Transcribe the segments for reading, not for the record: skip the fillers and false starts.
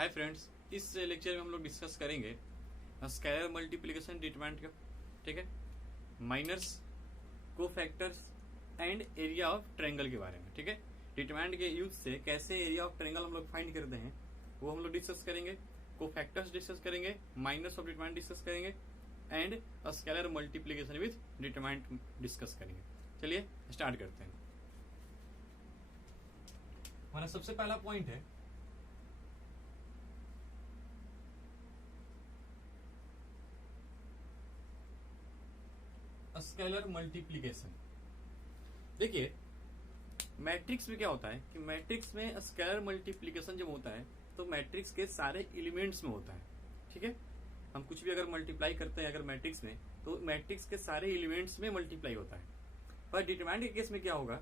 Hi friends, इस lecture में हम लोग डिस्कस करेंगे स्केलर मल्टीप्लिकेशन डिटरमिनेंट का, ठीक है, minors, cofactors and area of triangle के बारे में, ठीक है। डिटरमिनेंट के यूज से कैसे एरिया ऑफ ट्रायंगल हम लोग फाइंड करते हैं वो हम लोग डिस्कस करेंगे, कोफैक्टर्स डिस्कस करेंगे, माइनर्स ऑफ डिटरमिनेंट डिस्कस करेंगे and scalar multiplication with determinant discuss करेंगे। चलिए स्टार्ट करते हैं। हमारा सबसे पहला पॉइंट है स्केलर मल्टीप्लिकेशन। देखिए मैट्रिक्स में क्या होता है कि मैट्रिक्स में स्केलर मल्टीप्लिकेशन जब होता है तो मैट्रिक्स के सारे एलिमेंट्स में होता है, ठीक है। हम कुछ भी अगर मल्टीप्लाई करते हैं अगर मैट्रिक्स में तो मैट्रिक्स के सारे एलिमेंट्स में मल्टीप्लाई होता है। पर डिटरमिनेंट के केस में क्या होगा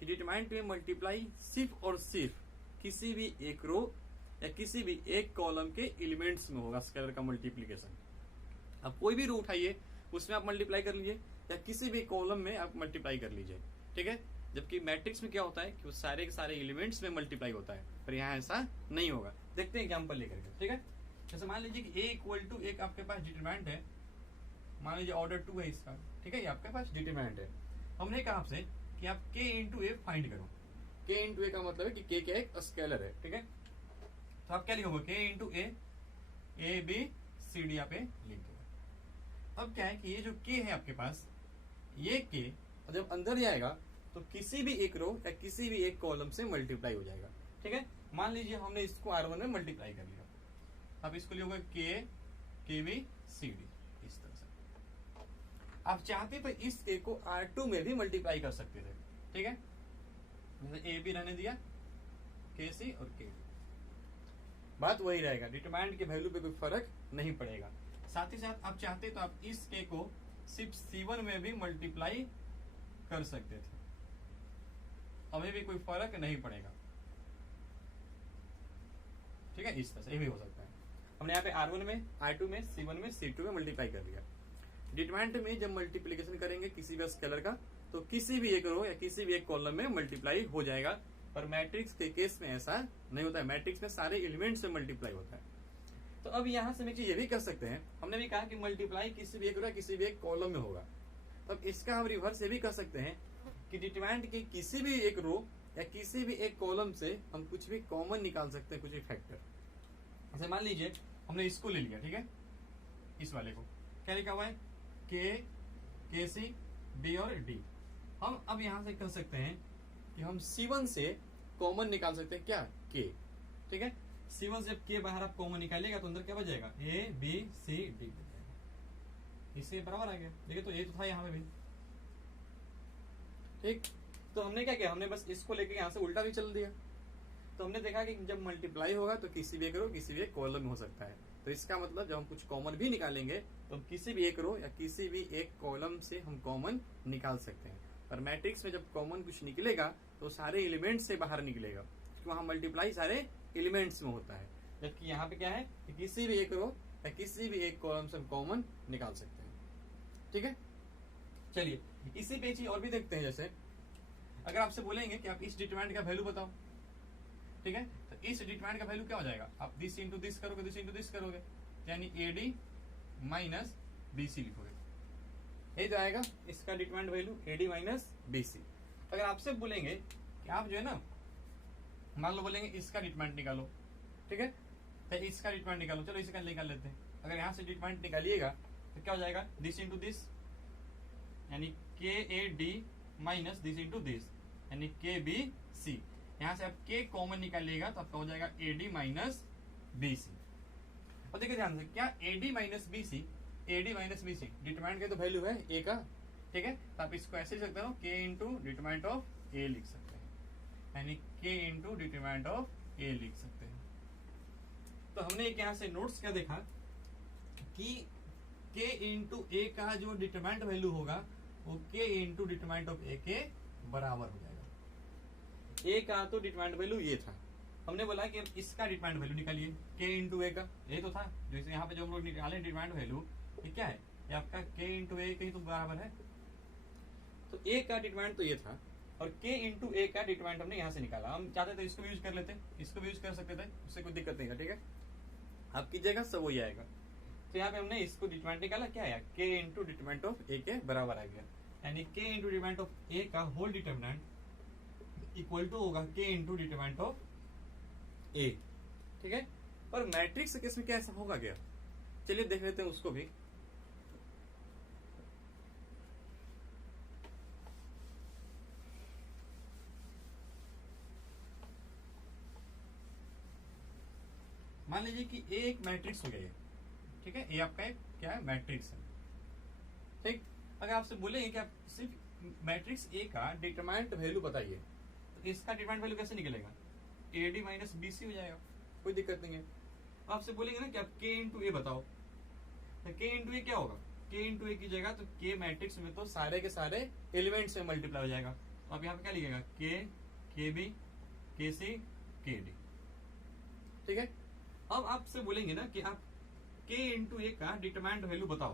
कि डिटरमिनेंट में मल्टीप्लाई सिर्फ और सिर्फ किसी भी एक रो या किसी भी एक कॉलम के एलिमेंट्स में होगा स्केलर का मल्टीप्लिकेशन। अब कोई भी रो उठाइए उसमें आप मल्टीप्लाई कर लीजिए या किसी भी कॉलम में आप मल्टीप्लाई कर लीजिए, ठीक है। जबकि मैट्रिक्स में क्या होता है कि वो सारे के सारे एलिमेंट्स में मल्टीप्लाई होता है, पर यहाँ ऐसा नहीं होगा। देखते हैं एग्जाम्पल लेकर के, ठीक है। जैसे मान लीजिए कि a इक्वल टू एक आपके पास डिटरमिनेंट है, मान लीजिए ऑर्डर 2 है इसका, ठीक है, ये आपके पास डिटरमिनेंट है। हमने कहा आपसे कि आप k इंटू ए फाइंड करो। k इंटू ए का मतलब है कि k क्या एक स्केलर है, ठीक है। तो आप क्या लिखोगे, k into A B C D आप लिख दो। अब क्या है कि ये जो k है आपके पास, ये k जब अंदर जाएगा तो किसी भी एक रो या किसी भी एक कॉलम से मल्टीप्लाई हो जाएगा, ठीक है। मान लीजिए हमने इसको R1 में मल्टीप्लाई कर लिया, अब इसको लिखोगे के बी सी डी, इस तरह से। आप चाहते तो इस k को R2 में भी मल्टीप्लाई कर सकते थे, ठीक है। ए बी रहने दिया, के सी और के डी, बात वही रहेगा, डिटरमिनेंट के वैल्यू पे कोई फर्क नहीं पड़ेगा। साथ ही साथ आप चाहते तो आप इस k को सिर्फ C1 में भी मल्टीप्लाई कर सकते थे, अभी भी कोई फर्क नहीं पड़ेगा, ठीक है। इस तरह से ये भी हो सकता है। हमने यहाँ पे R1 में, R2 में, C1 में, C2 में मल्टीप्लाई कर दिया। डिटरमिनेंट में जब मल्टीप्लिकेशन करेंगे किसी भी स्केलर का तो किसी भी एक रो या किसी भी एक कॉलम में मल्टीप्लाई हो जाएगा, पर मैट्रिक्स के केस में ऐसा नहीं होता है। मैट्रिक्स में सारे एलिमेंट से मल्टीप्लाई होता है। तो अब यहां से हम एक चीज ये भी कर सकते हैं, हमने भी कहा कि मल्टीप्लाई किसी भी एक रो किसी भी एक कॉलम में होगा, तो अब इसका हम रिवर्स ये भी कर सकते हैं कि डिटरमिनेंट की किसी भी एक रो या किसी भी एक कॉलम से हम कुछ भी कॉमन निकाल सकते हैं, कुछ भी फैक्टर। जैसे मान लीजिए हमने इसको ले लिया, ठीक है, इस वाले को क्या लिखा हुआ है, के सी बी और डी। हम अब यहां से कर सकते हैं कि हम C1 से कॉमन निकाल सकते हैं, क्या, के, ठीक है। C1 से जब के बाहर आप कॉमन निकालिएगा तो अंदर क्या बचेगा, ए बी सी डी बचेगा। इससे बराबर आ गया, देखिए तो ये तो था यहाँ पे भी, ठीक। तो हमने क्या किया, हमने बस इसको लेके यहाँ से उल्टा भी चल दिया। तो हमने देखा कि जब मल्टीप्लाई होगा तो किसी भी एक रो किसी भी एक कॉलम में हो सकता है। तो इसका मतलब जब हम कुछ कॉमन भी निकालेंगे तो किसी भी एक रो या किसी भी एक कॉलम से हम कॉमन निकाल सकते हैं। पर मैट्रिक्स में जब कॉमन कुछ निकलेगा तो सारे एलिमेंट से बाहर निकलेगा, क्योंकि वहां मल्टीप्लाई सारे एलिमेंट्स में होता है। जबकि यहाँ पे क्या है कि किसी भी एक रो या किसी भी एक कॉलम से हम कॉमन निकाल सकते हैं, ठीक है। चलिए इसी पे चीज और भी देखते हैं। जैसे अगर आपसे बोलेंगे कि आप इस डिटरमिनेंट का वैल्यू बताओ, ठीक है, तो इस डिटरमिनेंट का वैल्यू क्या हो जाएगा, आप दिस इंटू दिस करोगे, दिस इंटू दिस करोगे, यानी A D minus B C लिखोगे, ये जो आएगा इसका determinant value A D minus B C. अगर आपसे बोलेंगे कि आप जो है ना, मान लो बोलेंगे इसका डिटरमिनेंट निकालो, ठीक है, तो इसका डिटरमिनेंट निकालो, चलो इसका निकाल लेते हैं। अगर यहां से डिटरमिनेंट निकालिएगा तो क्या हो जाएगा, दिस इंटू दिस यानी के ए D minus this into this यानी के बी सी। यहां से आप के कॉमन निकालिएगा तो आपका हो जाएगा A D minus B C. और देखिए ध्यान से, क्या A D minus B C, A D minus B C determinant का तो वैल्यू है ए का, ठीक है। तो आप इसको ऐसे लिख सकते हो, के इंटू डिटरमिनेंट ऑफ ए लिख सकते हैं, यानी के इंटू डिटरमिनेंट ऑफ ए लिख सकते हैं। तो हमने एक यहां से नोट्स क्या देखा कि के इंटू ए का जो डिटरमिनेंट वैल्यू होगा वो के इंटू डिटरमिनेंट ऑफ ए के बराबर हो जाएगा। ए का तो डिटरमिनेंट वैल्यू ये था, हमने बोला कि इसका डिटरमिनेंट वैल्यू निकालिए, के इंटू ए का, ये तो था जैसे यहाँ पे जो हम लोग निकाले डिटरमिनेंट वैल्यू, ये क्या है, ये आपका के इंटू ए के ही तो बराबर है। तो ए का डिटरमिनेंट तो ये था, और k इंटू ए का डिटरमिनेंट हमने यहाँ से निकाला। हम चाहते थे इसको भी यूज कर लेते, इसको भी यूज कर सकते थे, उससे कोई दिक्कत नहीं है। ठीक है, आप कीजिएगा सब वही आएगा। तो यहाँ पे हमने इसको डिटरमिनेंट निकाला, क्या आया, k इंटू डिटरमिनेंट ऑफ ए के बराबर आ गया, यानी k इंटू डिटरमिनेंट ऑफ ए का होल डिटरमिनेंट इक्वल टू होगा k इंटू डिटरमिनेंट ऑफ ए। ठीक है, पर मैट्रिक्स केस में क्या ऐसा होगा क्या, चलिए देख लेते हैं उसको भी। मान लीजिए कि ए एक मैट्रिक्स हो गया, ठीक है, ए आपका एक क्या है, मैट्रिक्स है। ठीक, अगर आपसे बोलेंगे कि आप सिर्फ मैट्रिक्स ए का डिटरमिनेंट वैल्यू बताइए, तो इसका डिटरमिनेंट वैल्यू कैसे निकलेगा, एडी माइनस बीसी हो जाएगा, कोई दिक्कत नहीं है। आपसे बोलेंगे ना कि आप के इंटू ए बताओ, तो के इंटू ए क्या होगा, के इंटू ए की जगह तो के मैट्रिक्स में तो सारे के सारे एलिमेंट्स में मल्टीप्लाई हो जाएगा, तो आप यहाँ पे क्या लिखेगा, के बी के सी के डी। ठीक है, अब आपसे बोलेंगे ना कि आप k इंटू ए का डिटरमिनेंट वैल्यू बताओ,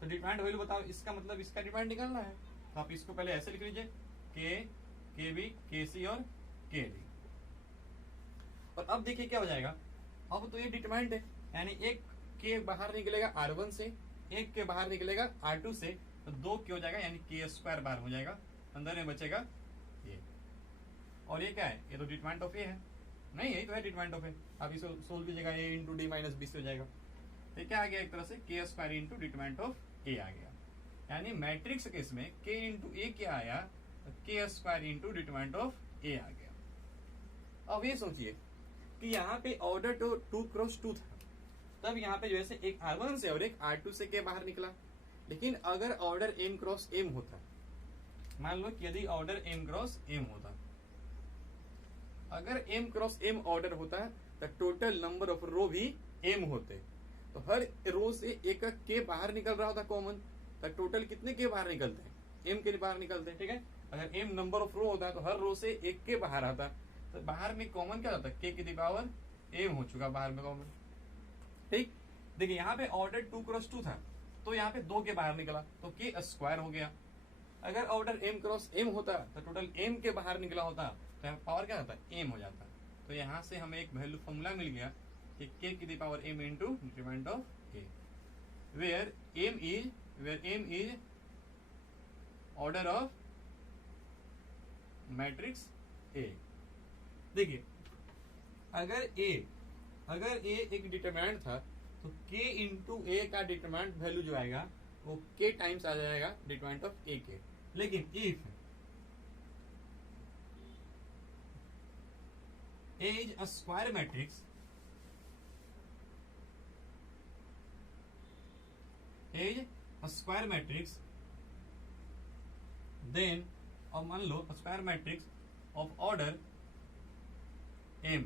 तो डिटरमिनेंट वैल्यू बताओ, इसका मतलब इसका डिटरमिनेंट निकालना है, तो आप इसको पहले ऐसे लिख लीजिए, के बी के सी और के डी। और अब देखिए क्या हो जाएगा, अब तो ये डिटरमिनेंट है, यानी एक के बाहर निकलेगा R1 से, एक के बाहर निकलेगा R2 से, तो दो के हो जाएगा, यानी के स्क्वायर बाहर हो जाएगा, अंदर में बचेगा ये। और ये क्या है, ये तो डिटरमिनेंट ऑफ ए है, नहीं यही तो है डिटरमिनेंट ऑफ ए, आप इसको सोल्व कीजिएगा, ए इंटू डी माइनस बी से हो जाएगा। तो क्या आ गया, एक तरह से के स्क्वायर इंटू डिटरमिनेंट ऑफ ए आ गया, यानी मैट्रिक्स केस में के इंटू ए क्या आया, तो के स्क्वायर इंटू डिटरमिनेंट ऑफ ए आ गया। अब ये सोचिए कि यहाँ पे ऑर्डर तो 2 क्रॉस 2 था, तब यहाँ पे जैसे एक R1 से और एक R2 से के बाहर निकला, लेकिन अगर ऑर्डर m क्रॉस m होता, मान लो कि यदि ऑर्डर m क्रॉस m होता, अगर m क्रॉस m ऑर्डर होता तो टोटल नंबर ऑफ रो भी m होते, तो हर रो से एक के बाहर निकल रहा होता कॉमन, तो टोटल कितने के बाहर निकलते हैं, m के बाहर निकलते हैं। ठीक है, अगर m नंबर ऑफ रो होता है तो हर रो से एक के बाहर आता, तो बाहर में कॉमन क्या होता है, k की पावर m हो चुका बाहर में कॉमन। ठीक, देखिए यहाँ पे ऑर्डर 2 क्रॉस 2 था, तो यहाँ पे 2 के बाहर निकला, तो के स्क्वायर हो गया। अगर ऑर्डर m क्रॉस m होता तो टोटल m के बाहर निकला होता, तो यहाँ पावर क्या होता, m हो जाता। तो यहाँ से हमें एक वैल्यू फॉर्मूला मिल गया कि k की power m into determinant of a, where m is order of matrix a। देखिए अगर a एक डिटरमिनेंट था, तो k इंटू ए का डिटरमिनेंट वैल्यू जो आएगा वो k टाइम्स आ जाएगा डिटरमिनेंट ऑफ a के। लेकिन if A is a square matrix, A is a square matrix, then और मान लो square matrix of order m,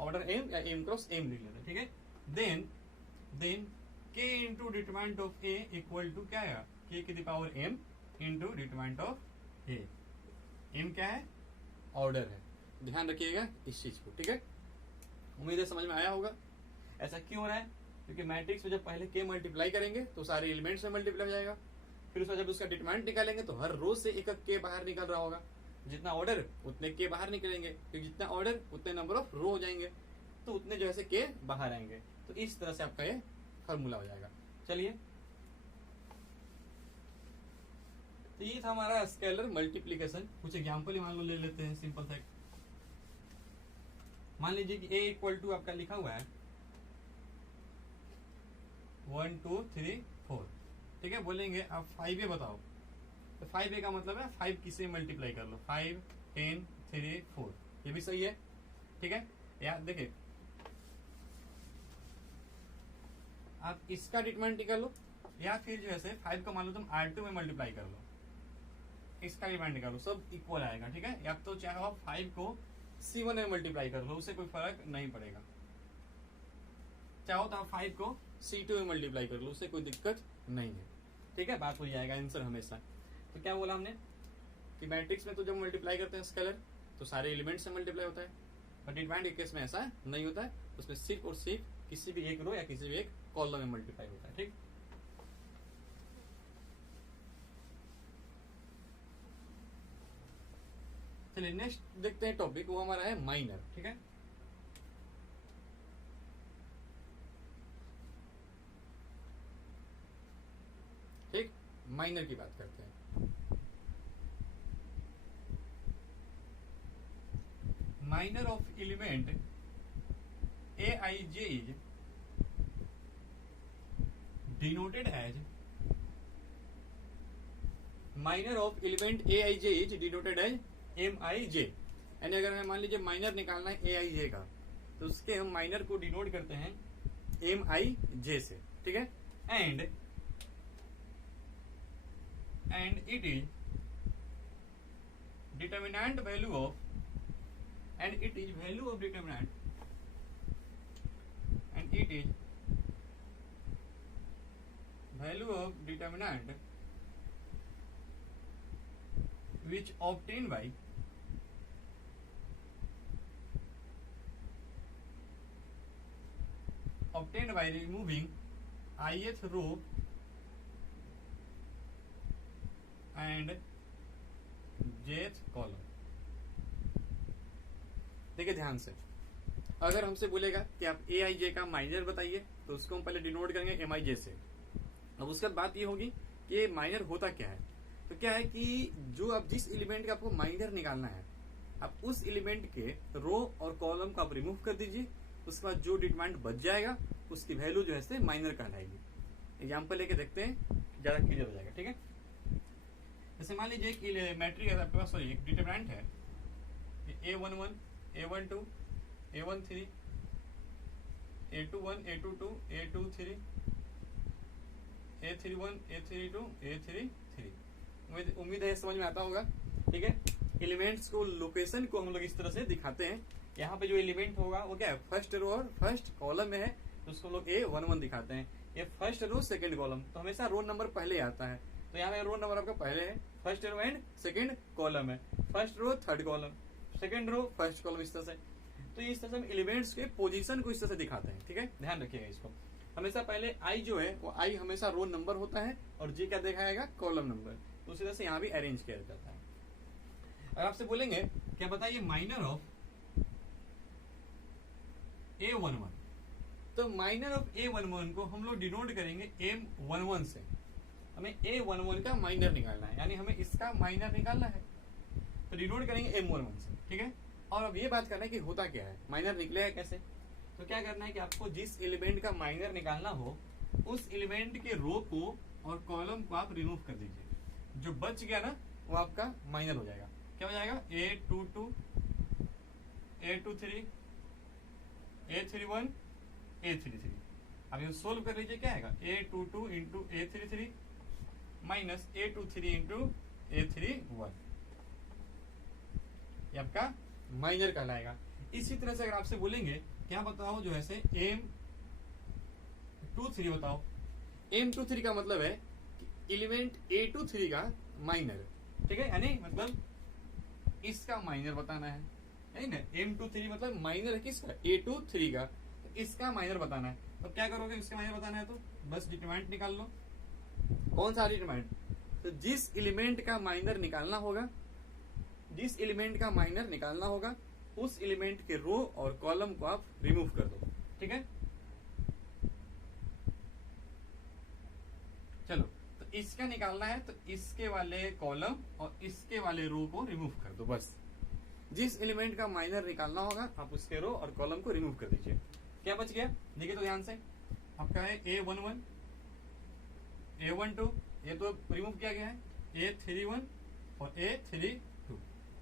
order m या m क्रॉस m लिख लेते, ठीक है। Then k into determinant of a equal to क्या है, k की power m into determinant of a। m क्या है, ऑर्डर है, ध्यान रखिएगा इस चीज को। ठीक है, उम्मीद है समझ में आया होगा। ऐसा क्यों हो रहा है, क्योंकि मैट्रिक्स में जब पहले के मल्टीप्लाई करेंगे तो सारे एलिमेंट्स में मल्टीप्लाई हो जाएगा, फिर उसका जब उसका डिटरमिनेंट निकालेंगे तो हर रो से एक के बाहर निकल रहा होगा, जितना ऑर्डर उतने के बाहर निकलेंगे, क्योंकि जितना ऑर्डर उतने नंबर ऑफ रो हो जाएंगे, तो उतने जो है के बाहर आएंगे। तो इस तरह से आपका ये फॉर्मूला हो जाएगा। चलिए, तो ये था हमारा स्केलर मल्टीप्लीकेशन। कुछ एग्जाम्पल ही मान लो ले लेते हैं, सिंपल सा। मान लीजिए कि a इक्वल टू आपका लिखा हुआ है 1 2 3 4, ठीक है। बोलेंगे आप 5a बताओ, तो 5a का मतलब है 5 किसे मल्टीप्लाई कर लो, 5 10 3 4, ये भी सही है, ठीक है। यार देखिए, आप इसका डिटरमिनेंट निकाल लो, या फिर जो है 5 का मान लो तुम R2 में मल्टीप्लाई कर लो, इसका डिटरमिनेंट निकालो, सब इक्वल आएगा, ठीक है। या तो चाहे आप 5 को C1 में मल्टीप्लाई कर लो, उससे कोई फर्क नहीं पड़ेगा। चाहो तो आप 5 को C2 में मल्टीप्लाई कर लो, उससे कोई दिक्कत नहीं है, ठीक है। बात हो जाएगा आंसर हमेशा। तो क्या बोला हमने कि मैट्रिक्स में तो जब मल्टीप्लाई करते हैं स्केलर तो सारे एलिमेंट से मल्टीप्लाई होता है, बट डिटरमिनेंट के केस में ऐसा नहीं होता है, उसमें सिर्फ और सिर्फ किसी भी एक रो या किसी भी एक कॉलम में मल्टीप्लाई होता है, ठीक। चलिए नेक्स्ट देखते हैं टॉपिक, वो हमारा है माइनर। ठीक है, ठीक, माइनर की बात करते हैं। Minor of element Aij is denoted as minor of element Aij is denoted as Mij। यानी अगर हमें मान लीजिए माइनर निकालना है Aij का, तो उसके हम माइनर को डिनोट करते हैं Mij से। ठीक है, and it is determinant value of and it is value of determinant and it is value of determinant which obtained by removing ith row and jth column। देखिए ध्यान से, अगर हमसे बोलेगा कि आप Aij का माइनर बताइए, तो उसको हम पहले डिनोट करेंगे Mij से। अब उसके बाद बात ये होगी कि माइनर होता क्या है। तो क्या है कि जो आप जिस एलिमेंट का आपको माइनर निकालना है, आप उस एलिमेंट के रो और कॉलम को आप रिमूव कर दीजिए, उसके बाद जो डिटरमिनेंट बच जाएगा उसकी वैल्यू जो है माइनर कहलाएगी। एग्जाम्पल लेके देखते हैं, ज्यादा क्लियर हो जाएगा। ठीक है, जैसे मान लीजिए कि मैट्रिक आपके पास एक डिटरमिनेंट है A11, A12, A13, A21, A22, A23, A31, A32, A33। उम्मीद है समझ में आता होगा। ठीक है, एलिमेंट्स को, लोकेशन को हम लोग इस तरह से दिखाते हैं। यहाँ पे जो एलिमेंट होगा वो क्या है, फर्स्ट रो और फर्स्ट कॉलम में है, तो उसको लोग A11 दिखाते हैं। ये फर्स्ट रो सेकंड कॉलम, तो हमेशा रो नंबर पहले आता है, तो यहाँ पे रो नंबर आपका पहले है, first row and second column है, first row third column, second row first column, इस तरह से। तो इस तरह से हम एलिमेंट्स के पोजीशन को इस तरह से दिखाते हैं। ठीक है, ध्यान रखिएगा इसको। हमेशा पहले आई जो है वो आई हमेशा रो नंबर होता है और जी क्या दिखाएगा, कॉलम नंबर। तो उसी तरह से यहाँ भी अरेंज किया जाता है। अगर आपसे बोलेंगे क्या बताइए माइनर ऑफ A11, तो माइनर ऑफ A11 को हम लोग डिनोट करेंगे M11 से। हमें A11 का माइनर निकालना है, यानी हमें इसका माइनर निकालना है, तो डिनोट करेंगे M11 से। ठीक है, और अब ये बात करना है कि होता क्या है, माइनर निकलेगा कैसे। तो क्या करना है कि आपको जिस एलिमेंट का माइनर निकालना हो, उस एलिमेंट के रो को और कॉलम को आप रिमूव कर दीजिए। जो बच गया ना वो आपका माइनर हो जाएगा। क्या हो जाएगा, A22, A23, A31, A33। अब ये सोल्व कर लीजिए, क्या आएगा, A22 into A33 minus A23 into A31, ये आपका माइनर कहलाएगा। इसी तरह से अगर आपसे बोलेंगे क्या बताओ जो है से M23 बताओ, M23 का मतलब है कि एलिमेंट A23 का माइनर। ठीक है, यानी मतलब इसका माइनर बताना है, ना। M23 मतलब माइनर है किसका, A23 का, तो इसका माइनर बताना है। तो क्या करोगे, इसका माइनर बताना है तो बस डिटरमिनेंट निकाल लो। कौन सा डिटरमिनेंट, तो जिस एलिमेंट का माइनर निकालना होगा, जिस एलिमेंट का माइनर निकालना होगा उस एलिमेंट के रो और कॉलम को आप रिमूव कर दो। ठीक है, चलो, तो इसका निकालना है तो इसके वाले कॉलम और इसके वाले रो को रिमूव कर दो। बस जिस एलिमेंट का माइनर निकालना होगा आप उसके रो और कॉलम को रिमूव कर दीजिए। क्या बच गया, देखिए तो ध्यान से, आपका है A11, A12, ये तो रिमूव किया गया है, A31 और A32,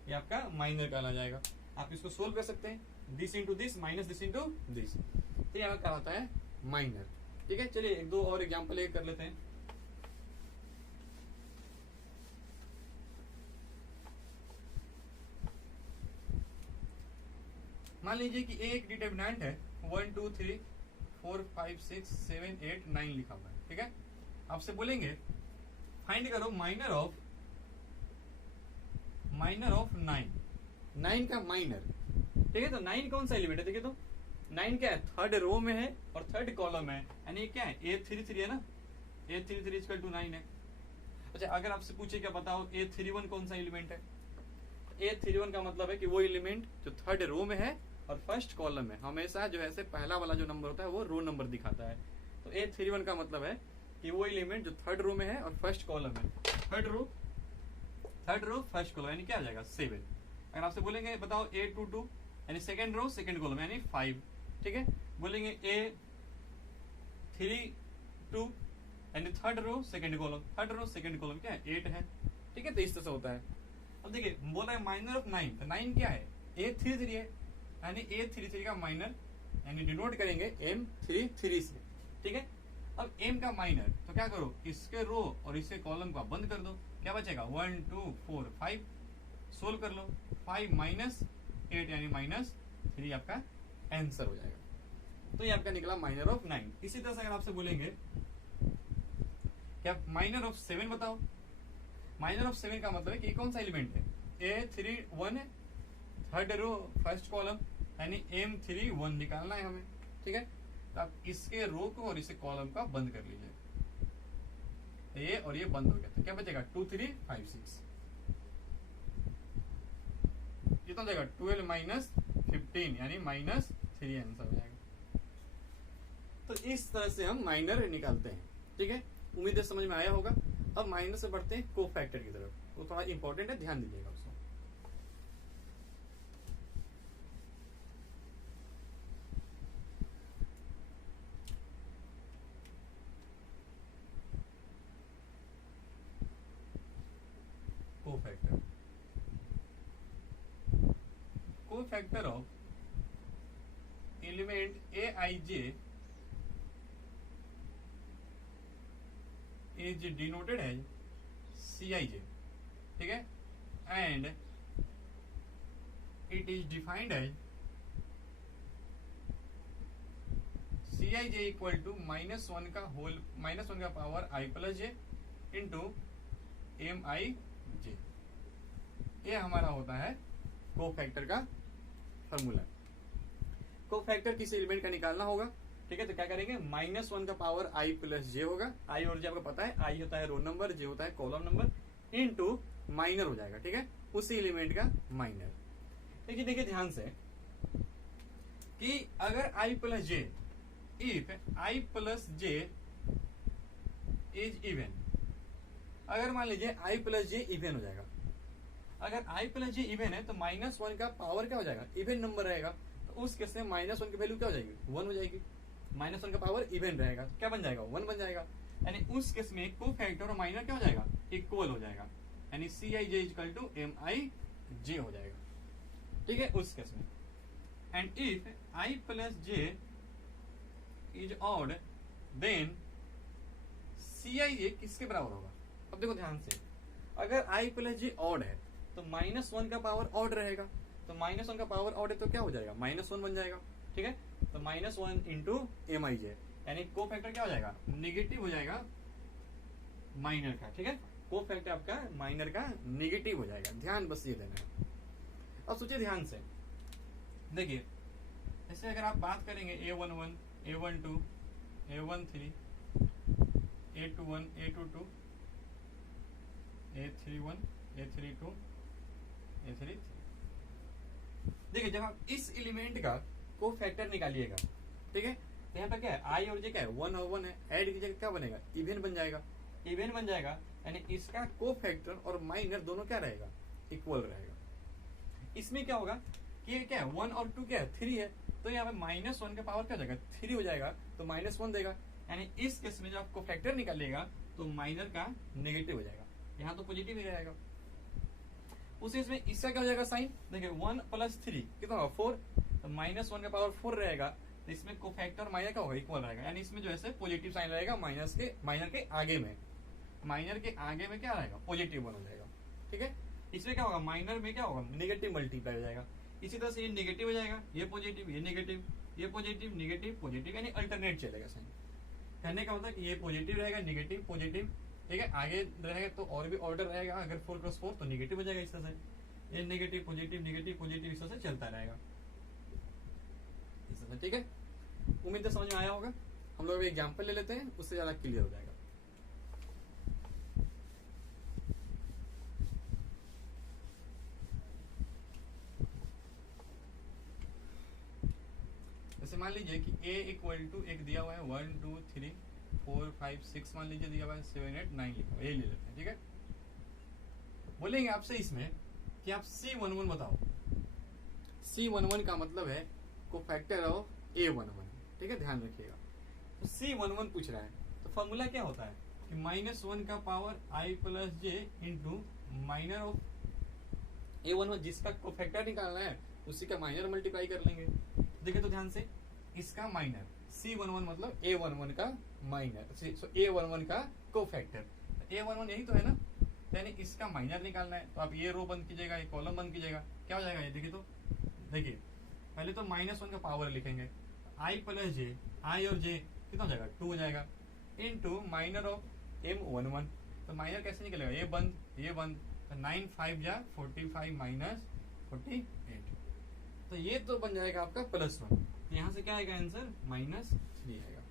ये आपका माइनर कहला जाएगा। आप इसको सोल्व कर सकते हैं, this into this minus this into this, तो ये कहलाता है माइनर। ठीक है, चलिए एक दो और एग्जांपल एक कर लेते हैं। मान लीजिए कि एक डिटरमिनेंट है 1 2 3 4 5 6 7 8 9 लिखा हुआ है। ठीक है, आपसे बोलेंगे फाइंड करो माइनर ऑफ 9, 9 का माइनर। ठीक है, तो 9 कौन सा एलिमेंट है, देखिए तो 9 क्या है, थर्ड रो में है और थर्ड कॉलम है, यानी क्या है A33 है ना, A33 इक्वल टू 9 है। अच्छा, अगर आपसे पूछे क्या बताओ A31 कौन सा एलिमेंट है, A31 का मतलब है कि वो एलिमेंट जो थर्ड रो में है और फर्स्ट कॉलम में, हमेशा जो है पहला वाला जो नंबर होता है वो रो नंबर दिखाता है। तो A31 का मतलब है कि वो एलिमेंट जो थर्ड रो में है और फर्स्ट कॉलम है, थर्ड रो फर्स्ट कॉलम, यानी क्या आ जाएगा 7। अगर आपसे बोलेंगे बताओ A22 यानी सेकेंड रो सेकेंड कॉलम यानी 5, ठीक है। बोलेंगे A32 यानी third row second column, third row second column क्या है 8 है, ठीक है। तो इस तरह से होता है। अब देखिए बोला है माइनर ऑफ 9, तो 9 क्या है A33 है, यानी A33 का माइनर यानी डिनोट करेंगे M33 से, ठीक है। अब M का माइनर तो क्या करो, इसके रो और इसके कॉलम को बंद कर दो, क्या बचेगा 1 2 4 5, सोल्व कर लो, 5 माइनस 8 यानी -3 आपका आंसर हो जाएगा। तो ये आपका निकला माइनर ऑफ 9। इसी तरह से अगर आपसे बोलेंगे क्या माइनर ऑफ 7 बताओ, माइनर ऑफ 7 का मतलब है कि कौन सा एलिमेंट है A31 है, थर्ड रो फर्स्ट कॉलम यानी M31 निकालना है हमें, ठीक है। तो आप इसके रो को और इसे कॉलम का बंद कर लीजिए, ये और ये बंद हो गया, तो क्या बचेगा 2 3 5 6, कितना हो जाएगा 12 माइनस 15 यानी -3 आंसर हो जाएगा। तो इस तरह से हम माइनर निकालते हैं, ठीक है। उम्मीद है समझ में आया होगा। अब माइनर से बढ़ते हैं कोफैक्टर की तरफ, वो थोड़ा इंपॉर्टेंट है, ध्यान दीजिएगा उसको। Cofactor, cofactor of element Aij is denoted as Cij, ठीक है, and it is defined as Cij equal to -1 का होल -1 का power I plus j into Mij। ये हमारा होता है कोफैक्टर का फॉर्मूला। कोफैक्टर किसी एलिमेंट का निकालना होगा, ठीक है। तो क्या करेंगे -1 का पावर I प्लस j होगा, I और j आपको पता है, I होता है रो नंबर, j होता है कॉलम नंबर, इनटू माइनर हो जाएगा, ठीक है, उसी एलिमेंट का माइनर। देखिए ध्यान से कि अगर I plus j, if I plus j is even, अगर मान लीजिए I प्लस j इवन हो जाएगा, अगर I प्लस j इवन है तो -1 का पावर क्या हो जाएगा इवन नंबर रहेगा, तो उस केस में -1 की वैल्यू क्या हो जाएगी 1 हो जाएगी, -1 का पावर इवन रहेगा, क्या बन जाएगा 1 बन जाएगा, यानी उस केस में कोफैक्टर और माइनर क्या हो जाएगा इक्वल हो जाएगा, यानी Cij इक्वल टू Mij हो जाएगा, ठीक है, उस केस में। And if I plus j is odd then Cij किसके बराबर होगा। अब देखो ध्यान से, अगर I प्लस j ऑड है तो -1 का पावर ऑड रहेगा, तो -1 का पावर ऑड है तो क्या हो जाएगा -1 बन जाएगा, ठीक है। तो -1 इंटू Mij यानी कोफैक्टर क्या हो जाएगा निगेटिव हो जाएगा माइनर का, ठीक है। कोफैक्टर आपका माइनर का निगेटिव हो जाएगा, ध्यान बस ये देना है। अब सोचिए ध्यान से, देखिए जैसे अगर आप बात करेंगे A11 A12 A13 A21 A22 A31 A32 A33, देखिए जब आप इस एलिमेंट का कोफैक्टर निकालिएगा, ठीक है, तो यहाँ पे क्या है I और j क्या है 1 और 1 है, ऐड कीजिएगा क्या बनेगा इवन बन जाएगा, इवन बन जाएगा, यानी इसका कोफैक्टर और माइनर दोनों क्या रहेगा इक्वल रहेगा। इसमें क्या होगा कि ये क्या है 1 और 2 क्या है 3 है, तो यहाँ पे -1 का पावर क्या हो जाएगा 3 हो जाएगा, तो -1 देगा, यानी इस केस में जब आप कोफैक्टर निकालिएगा तो माइनर का नेगेटिव हो जाएगा, यहाँ तो पॉजिटिव ही रहेगा। उस केस में इसका क्या हो जाएगा साइन, देखिए 1 प्लस 3 कितना होगा 4, तो -1 का पावर 4 रहेगा, तो इसमें कोफैक्टर माइनर का होगा इक्वल रहेगा, यानी इसमें जो है पॉजिटिव साइन रहेगा माइनर के आगे में, माइनर के आगे में क्या रहेगा पॉजिटिव 1 हो जाएगा, ठीक है। इसमें क्या होगा माइनर में क्या होगा नेगेटिव मल्टीप्लाई हो जाएगा, इसी तरह से ये नेगेटिव हो जाएगा, ये पॉजिटिव ये नेगेटिव ये पॉजिटिव नेगेटिव पॉजिटिव, यानी अल्टरनेट चलेगा साइन। कहने का मतलब कि ये पॉजिटिव रहेगा नेगेटिव पॉजिटिव, ठीक है, आगे रहेगा तो और भी ऑर्डर रहेगा, अगर 4+4 तो नेगेटिव हो जाएगा, इस तरह से ये नेगेटिव पॉजिटिव इस तरह से चलता रहेगा, इस तरह से, ठीक है। उम्मीद है समझ में आया होगा। हम लोग एग्जाम्पल ले लेते हैं, उससे ज्यादा क्लियर हो जाएगा। जैसे मान लीजिए कि a इक्वल टू एक दिया हुआ है 1 2 3 4 5 6 मान लीजिए दिया हुआ है 7 8 9 लिखा हुआ है, ये ले लेते हैं। ठीक है, बोलेंगे आपसे इसमें कि आप C11 बताओ। C11 का मतलब है कोफैक्टर ऑफ A11। ठीक है, ध्यान रखिएगा। तो C11 पूछ रहा है तो फॉर्मूला क्या होता है कि -1 का power I plus J into minor of A11, जिसका कोफैक्टर निकालना है उसी का माइनर मल्टीप्लाई कर लेंगे। देखिए तो ध्यान से, इसका माइनर C11 मतलब A11 का माइनर, A11 का कोफैक्टर। A11 यही तो है ना, यानी इसका माइनर निकालना है। तो आप ये रो बंद कीजिएगा, ये कॉलम बंद कीजिएगा, क्या हो जाएगा ये देखिए तो। देखिए पहले तो -1 का पावर लिखेंगे, I प्लस जे, I और जे कितना हो जाएगा 2 हो जाएगा, इनटू माइनर ऑफ M11। तो माइनर कैसे निकलेगा, ये बंद, तो 9 5 जा 45 माइनस 48। तो ये तो बन जाएगा आपका +1। यहाँ से क्या आएगा आंसर -3 आएगा।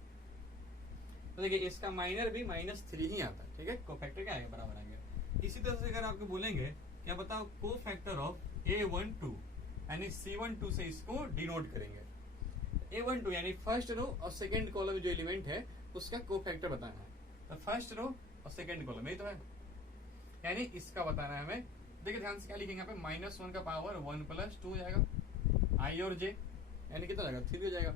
तो देखिए इसका माइनर भी -3 ही आता है। ठीक है, कोफैक्टर क्या आएगा, बराबर आएगा। इसी तरह से अगर आपको बोलेंगे क्या बताओ कोफैक्टर ऑफ A12, यानी C12 से इसको डिनोट करेंगे। A12 यानी फर्स्ट रो और सेकंड कॉलम जो एलिमेंट है उसका कोफैक्टर बताना है। तो फर्स्ट रो और सेकंड कॉलम यही तो है, यानी इसका बताना है हमें। देखिए ध्यान से क्या लिखेंगे यहाँ पे, -1 का पावर 1 + 2 हो जाएगा, I और J यानी कितना हो जाएगा 3 हो जाएगा।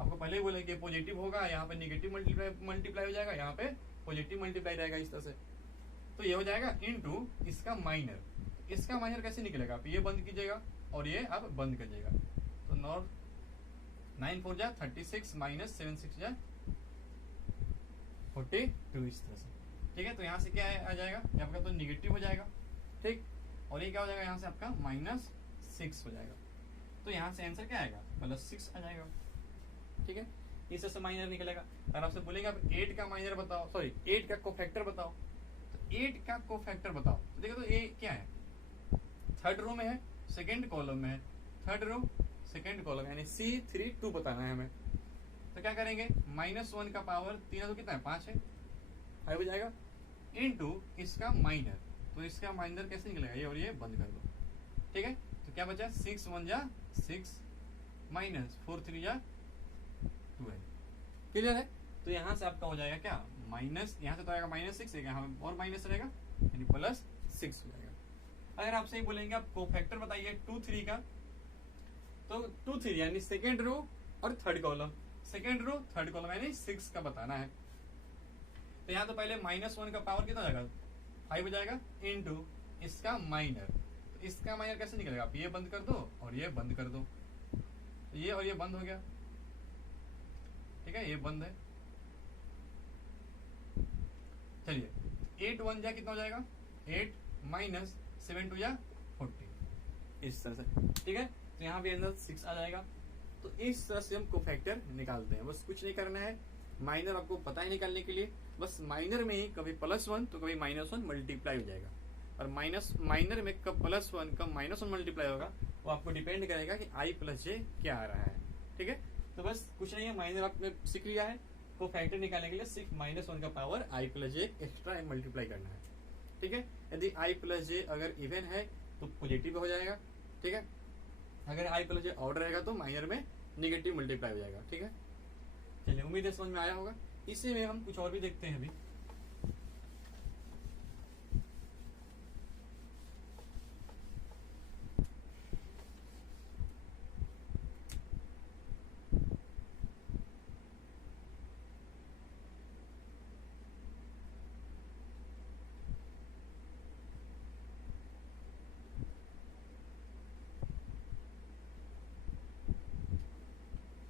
आपको पहले ही बोला कि पॉजिटिव होगा, यहाँ पे निगेटिव मल्टीप्लाई हो जाएगा, यहाँ पे पॉजिटिव मल्टीप्लाई रहेगा इस तरह से। तो ये हो जाएगा इनटू इसका माइनर। इसका माइनर कैसे निकलेगा, आप ये बंद कीजिएगा और ये आप बंद करिएगा। तो 9 4 जा 36 माइनस 7 6 जा 42 इस तरह से। ठीक है, तो यहाँ से क्या आ जाएगा, ये आपका तो निगेटिव हो जाएगा। ठीक, और ये क्या हो जाएगा, यहाँ से आपका -6 हो जाएगा। तो यहाँ से आंसर क्या आएगा, +6 आ जाएगा। ठीक है, इस तरह से माइनर निकलेगा। और आपसे बोलेंगे आप 8 का माइनर बताओ, सॉरी 8 का कोफैक्टर बताओ। तो 8 का कोफैक्टर बताओ, तो देखो तो ये क्या है, थर्ड रो में है, सेकंड कॉलम में है, थर्ड रो सेकंड कॉलम, यानी C32 बताना है हमें। तो क्या करेंगे, -1 का पावर 3 तो कितना है 5 है, 5 हो जाएगा, इनटू इसका माइनर। तो इसका माइनर कैसे निकलेगा, ये और ये बंद कर दो। ठीक है, तो क्या बचा 6 1 जा 6 माइनस 4 3 जा 12। क्लियर है। तो यहाँ से आपका हो जाएगा क्या, माइनस, यहाँ से तो आएगा -6, यहाँ और माइनस रहेगा यानी +6 हो जाएगा। अगर आपसे ही बोलेंगे आप कोफैक्टर बताइए 2 3 का, तो 2 3 यानी सेकेंड रो और third column, second row third column यानी 6 का बताना है। तो यहाँ तो पहले -1 का पावर कितना हो जाएगा 5 हो जाएगा, इनटू इसका माइनर। तो इसका माइनर कैसे निकलेगा, आप ये बंद कर दो और ये बंद कर दो, तो ये और ये बंद हो गया। ठीक है, ये बंद है। चलिए 8 1 जा कितना हो जाएगा 8 माइनस 7 2 जा 40 इस तरह से। ठीक है, तो यहाँ भी आंसर 6 आ जाएगा। तो इस तरह से हम कोफैक्टर निकालते हैं। बस कुछ नहीं करना है, माइनर आपको पता है निकालने के लिए, बस माइनर में ही कभी +1 तो कभी -1 मल्टीप्लाई हो जाएगा, और माइनर में कब +1 कब -1 मल्टीप्लाई होगा वो आपको डिपेंड करेगा कि I + J क्या आ रहा है। ठीक है, तो बस कुछ नहीं है, माइनर आपने सीख लिया है। कोफैक्टर निकालने के लिए सिर्फ -1 का power I + J extra multiply करना है। ठीक है, यदि I + J अगर इवन है तो पॉजिटिव हो जाएगा। ठीक है, अगर I + J ऑड रहेगा तो माइनर में निगेटिव मल्टीप्लाई हो जाएगा। ठीक है, चलिए उम्मीद है समझ में आया होगा। इसी में हम कुछ और भी देखते हैं अभी।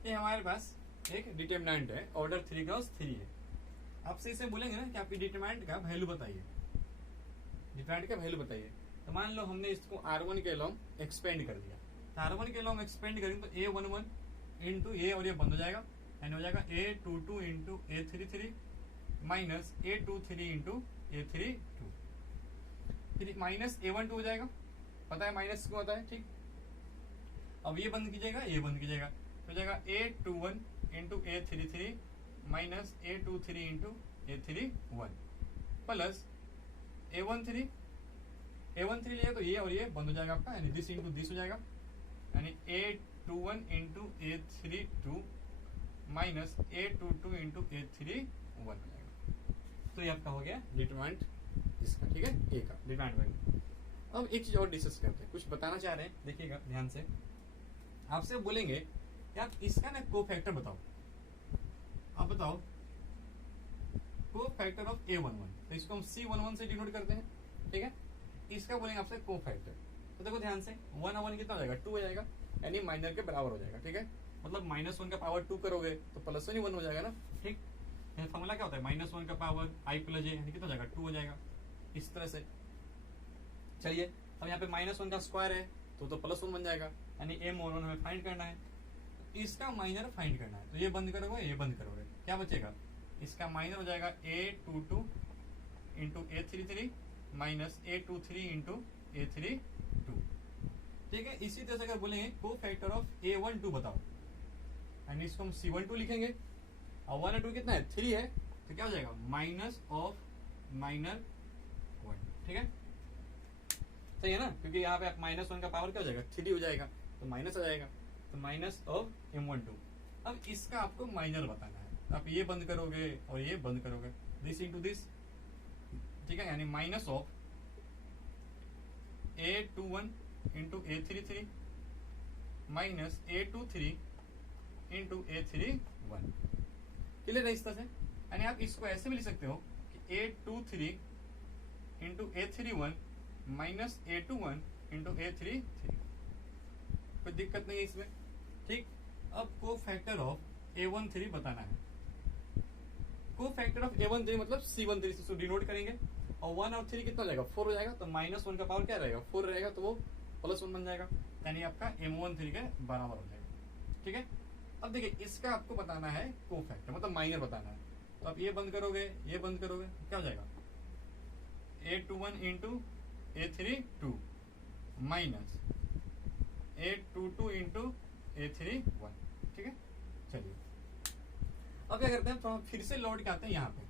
ये हमारे पास एक डिटरमिनेंट है, ऑर्डर 3 क्रॉस 3 है। आपसे इसे बोलेंगे ना कि आपकी डिटरमिनेंट का वैल्यू बताइए, डिटरमिनेंट का वैल्यू बताइए। तो मान लो हमने इसको R1 के लॉन्ग एक्सपेंड कर दिया, तो R1 के लॉन्ग एक्सपेंड करेंगे तो A11 इंटू ए और ये बंद हो जाएगा, एंड हो जाएगा A22 into A33 minus A23 into A32, फिर माइनस A12 हो जाएगा। पता है माइनस क्यों होता है, ठीक। अब ये बंद कीजिएगा, ये बंद कीजिएगा, हो जाएगा A21 into A33 minus A23 into A31 plus A13 लिया तो ये और ये बंद हो जाएगा आपका, यानी दिस इंटू दिस हो जाएगा, यानी A21 into A32 minus A22 into A31 हो जाएगा। तो ये आपका हो गया डिटरमिनेंट इसका, ठीक है, ए का डिटरमिनेंट वैल्यू। अब एक चीज और डिस्कस करते हैं, कुछ बताना चाह रहे हैं, देखिएगा ध्यान से। आपसे बोलेंगे यार इसका ना कोफैक्टर बताओ, आप बताओ कोफैक्टर ऑफ A11, तो इसको हम C11 से डिनोट करते हैं, ठीक है। इसका बोलेंगे आपसे कोफैक्टर, तो देखो ध्यान से 1 और 1 कितना हो जाएगा, 2 हो जाएगा, यानी माइनर के बराबर हो जाएगा, ठीक है। मतलब -1 का पावर 2 करोगे तो +1 ही 1 हो जाएगा ना, ठीक। फॉर्मूला क्या होता है, -1 का पावर i प्लस j, यानी कितना हो जाएगा, 2 हो जाएगा, इस तरह से। चलिए अब यहाँ पे -1 का स्क्वायर है तो +1 बन जाएगा, यानी M11 हमें फाइंड करना है, इसका माइनर फाइंड करना है। तो ये बंद करोगे, ये बंद करोगे, क्या बचेगा, इसका माइनर हो जाएगा A22 into A33 minus A23 into A32, ठीक है। इसी तरह से अगर बोलेंगे कोफैक्टर ऑफ A12 बताओ, यानी इसको हम C12 लिखेंगे, और 1 और 2 कितना है, 3 है, तो क्या हो जाएगा, माइनस ऑफ माइनर 1, ठीक है, सही है ना, क्योंकि यहाँ पे -1 का पावर क्या हो जाएगा, 3 हो जाएगा, तो माइनस आ जाएगा, तो माइनस ऑफ M12। अब इसका आपको माइनर बताना है, आप ये बंद करोगे और ये बंद करोगे, दिस इंटू दिस, ठीक है, यानी minus of A21 into A33 minus A23 into A31, clear है इस तरह से। यानी आप इसको ऐसे भी लिख सकते हो कि A23 into A31 minus A21 into A33, कोई दिक्कत नहीं है इसमें, ठीक। अब कोफैक्टर ऑफ A13 बताना है, कोफैक्टर ऑफ A13 मतलब C13 से इसको डिनोट करेंगे, और 1 और 3 कितना हो जाएगा, 4 हो जाएगा, तो -1 का पावर क्या रहेगा, 4 रहेगा, तो वो +1 बन जाएगा, यानी आपका M13 के बराबर हो जाएगा, ठीक है। अब देखिए इसका आपको बताना है कोफैक्टर, मतलब माइनर बताना है, तो आप ये बंद करोगे, ये बंद करोगे, क्या हो जाएगा, A21 into A32 minus A22 into A31, ठीक है। चलिए अब क्या करते हैं, तो हम फिर से लौट के आते हैं यहाँ पे,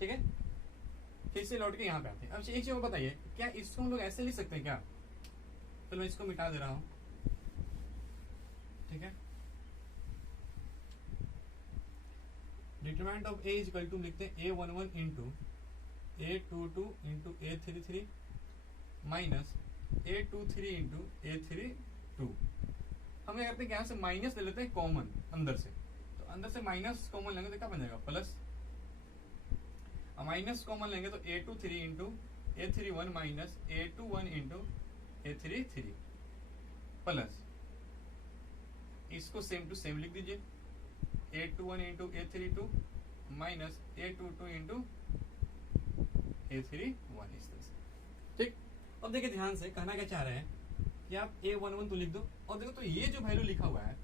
ठीक है, फिर से लौट के यहाँ पे आते हैं। अब एक चीज बताइए, क्या इसको हम लोग ऐसे लिख सकते हैं क्या, तो मैं इसको मिटा दे रहा हूं, ठीक है। Determinant of A equal to लिखते हैं A11 into A22 into A33 minus A23 into A32। हम क्या करते हैं, यहाँ से माइनस ले लेते हैं कॉमन अंदर से, तो अंदर से माइनस कॉमन लेंगे तो क्या बन जाएगा, प्लस, माइनस कॉमन लेंगे तो A23 into A31 minus A21 into A33 plus, इसको सेम टू सेम लिख दीजिए, A21 into A32 minus A22 into A31, इस तरह से, ठीक। अब देखिए ध्यान से, कहना क्या चाह रहे हैं कि आप A11 तो लिख दो, और देखो तो ये जो वैल्यू लिखा हुआ है,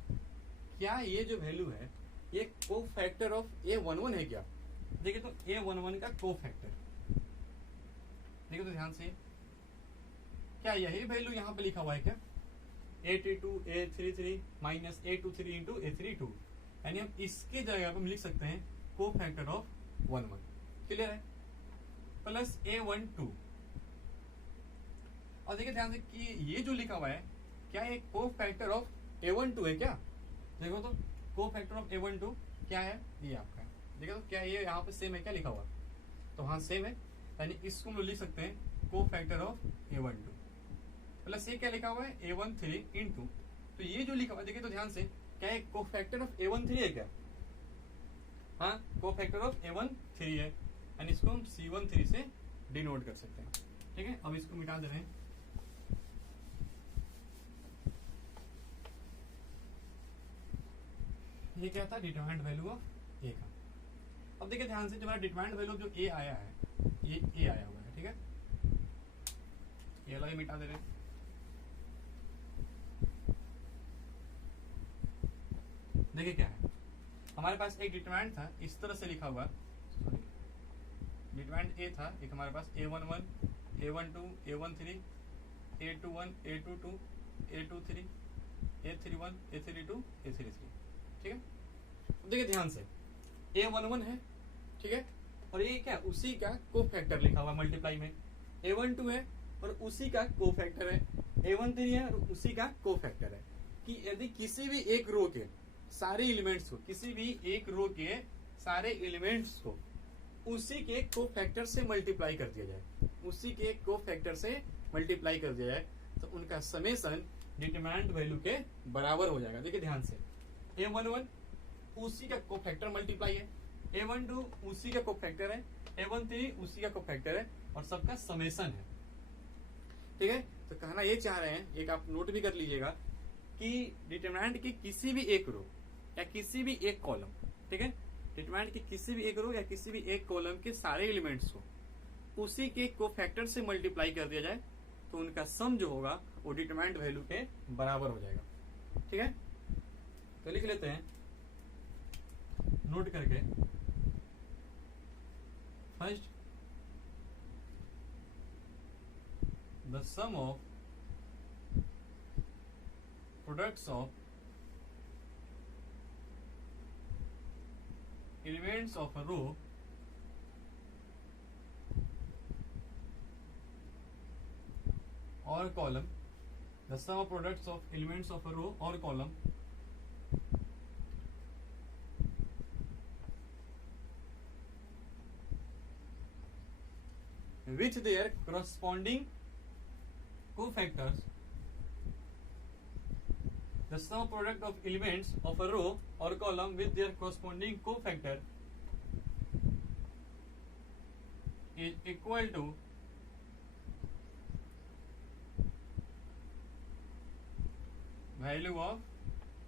क्या ये जो वैल्यू है ये कोफैक्टर ऑफ A11 है क्या, देखिए तो A11 का कोफैक्टर, देखिए तो ध्यान से, क्या यही वैल्यू यहाँ पे लिखा हुआ है क्या, A32 A33 minus A23 into A32, यानी हम इसके जगह पे हम लिख सकते हैं कोफैक्टर ऑफ 11, क्लियर है, प्लस A12। और देखिए ध्यान से कि ये जो लिखा हुआ है, क्या ये कोफैक्टर ऑफ A12 है क्या, देखो तो कोफैक्टर ऑफ A12 क्या है, ये आपका है, देखो तो क्या ये यहाँ पे सेम है क्या लिखा हुआ, तो हाँ सेम है, यानी इसको हम लिख सकते हैं कोफैक्टर ऑफ A12 प्लस ये क्या लिखा हुआ है A13 इंटू, तो ये जो लिखा हुआ है देखिए तो ध्यान से, क्या ये कोफैक्टर ऑफ A13 है क्या, हाँ कोफैक्टर ऑफ A13 है, यानी इसको हम C13 से डिनोट कर सकते हैं, ठीक है। अब इसको मिटा दे रहे हैं, ये क्या था, डिटरमिनेंट वैल्यू ऑफ A का। अब देखिए ध्यान से, जो हमारा डिटरमिनेंट वैल्यू जो A आया है, ये A आया हुआ है, ठीक है, ये वाला मिटा दे रहे हैं। देखिए क्या है, हमारे पास एक डिटरमिनेंट था इस तरह से लिखा हुआ, डिटरमिनेंट A था एक हमारे पास, A11 A12 A13 A21 A22 A23 A31 A32 A33, ठीक है। देखिए ध्यान से, A11 है, ठीक है, और ये क्या, उसी का कोफैक्टर लिखा हुआ मल्टीप्लाई में, A12 है और उसी का कोफैक्टर है, A13 है और उसी का कोफैक्टर है कि यदि किसी भी एक रो के सारे एलिमेंट्स को, किसी भी एक रो के सारे एलिमेंट्स को उसी के कोफैक्टर से मल्टीप्लाई कर दिया जाए, उसी के कोफैक्टर से मल्टीप्लाई कर दिया जाए तो उनका समेशन डिटरमिनेंट वैल्यू के बराबर हो जाएगा। देखिए ध्यान से, A11 उसी का कोफैक्टर मल्टीप्लाई है, A12 उसी का कोफैक्टर है, A13 उसी का कोफैक्टर है और सबका समेशन है। ठीक है, तो कहना ये चाह रहे हैं, एक आप नोट भी कर लीजिएगा कि डिटरमिनेंट की किसी भी एक रो या किसी भी एक कॉलम, ठीक है, डिटरमिनेंट की किसी भी एक रो या किसी भी एक कॉलम के सारे एलिमेंट्स को उसी के कोफैक्टर से मल्टीप्लाई कर दिया जाए तो उनका सम जो होगा वो डिटरमिनेंट वैल्यू के बराबर हो जाएगा। ठीक है, तो लिख लेते हैं नोट करके। First, the sum of products of elements of a row or column, the sum of products of elements of a row or column with their corresponding cofactors, the sum of product of elements of a row or column with their corresponding cofactor is equal to value of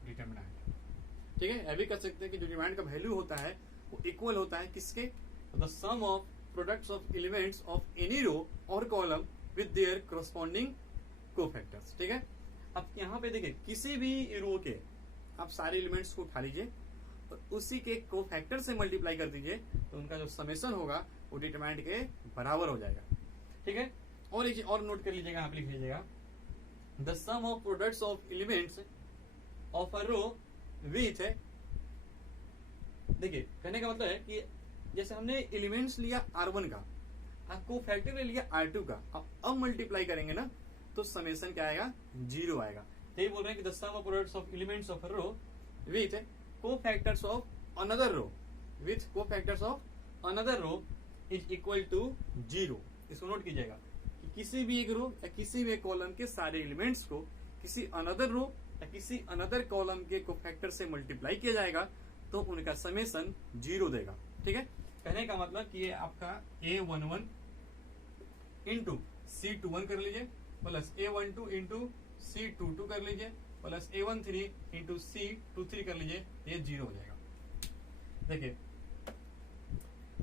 determinant. ठीक है, अभी कर सकते हैं कि जो determinant का value होता है वो इक्वल होता है किसके, the sum of products of elements of any row और column with their corresponding cofactors. ठीक है, अब यहाँ पे देखिए किसी भी रो के आप सारे एलिमेंट्स को उठा लीजिए और उसी के कोफैक्टर से मल्टीप्लाई कर दीजिए तो उनका जो समेशन होगा वो डिटरमिनेंट के बराबर हो जाएगा। ठीक है, और एक और नोट कर लीजिएगा, आप लिख लीजिएगा the sum of products of elements of a row with, देखिए कहने का मतलब है कि जैसे हमने एलिमेंट्स लिया R1 का, कोफैक्टर ले लिया R2 का, अब मल्टीप्लाई करेंगे ना तो समेशन क्या आएगा, 0 आएगा। तो ये बोल रहे हैं कि the sum of products of elements of a row with cofactors of another row, with cofactors of another row is equal to 0। इसको नोट कीजिएगा कि किसी भी एक रो या किसी भी एक कॉलम के सारे एलिमेंट्स को किसी अनदर रो या किसी अनदर कॉलम के कोफैक्टर से मल्टीप्लाई किया जाएगा तो उनका समेशन 0 देगा। ठीक है, कहने का मतलब कि ये आपका A11 इंटू C21 कर लीजिए प्लस A12 इंटू C22 कर लीजिए प्लस A13 इंटू C23 कर लीजिए, ये 0 हो जाएगा। देखिए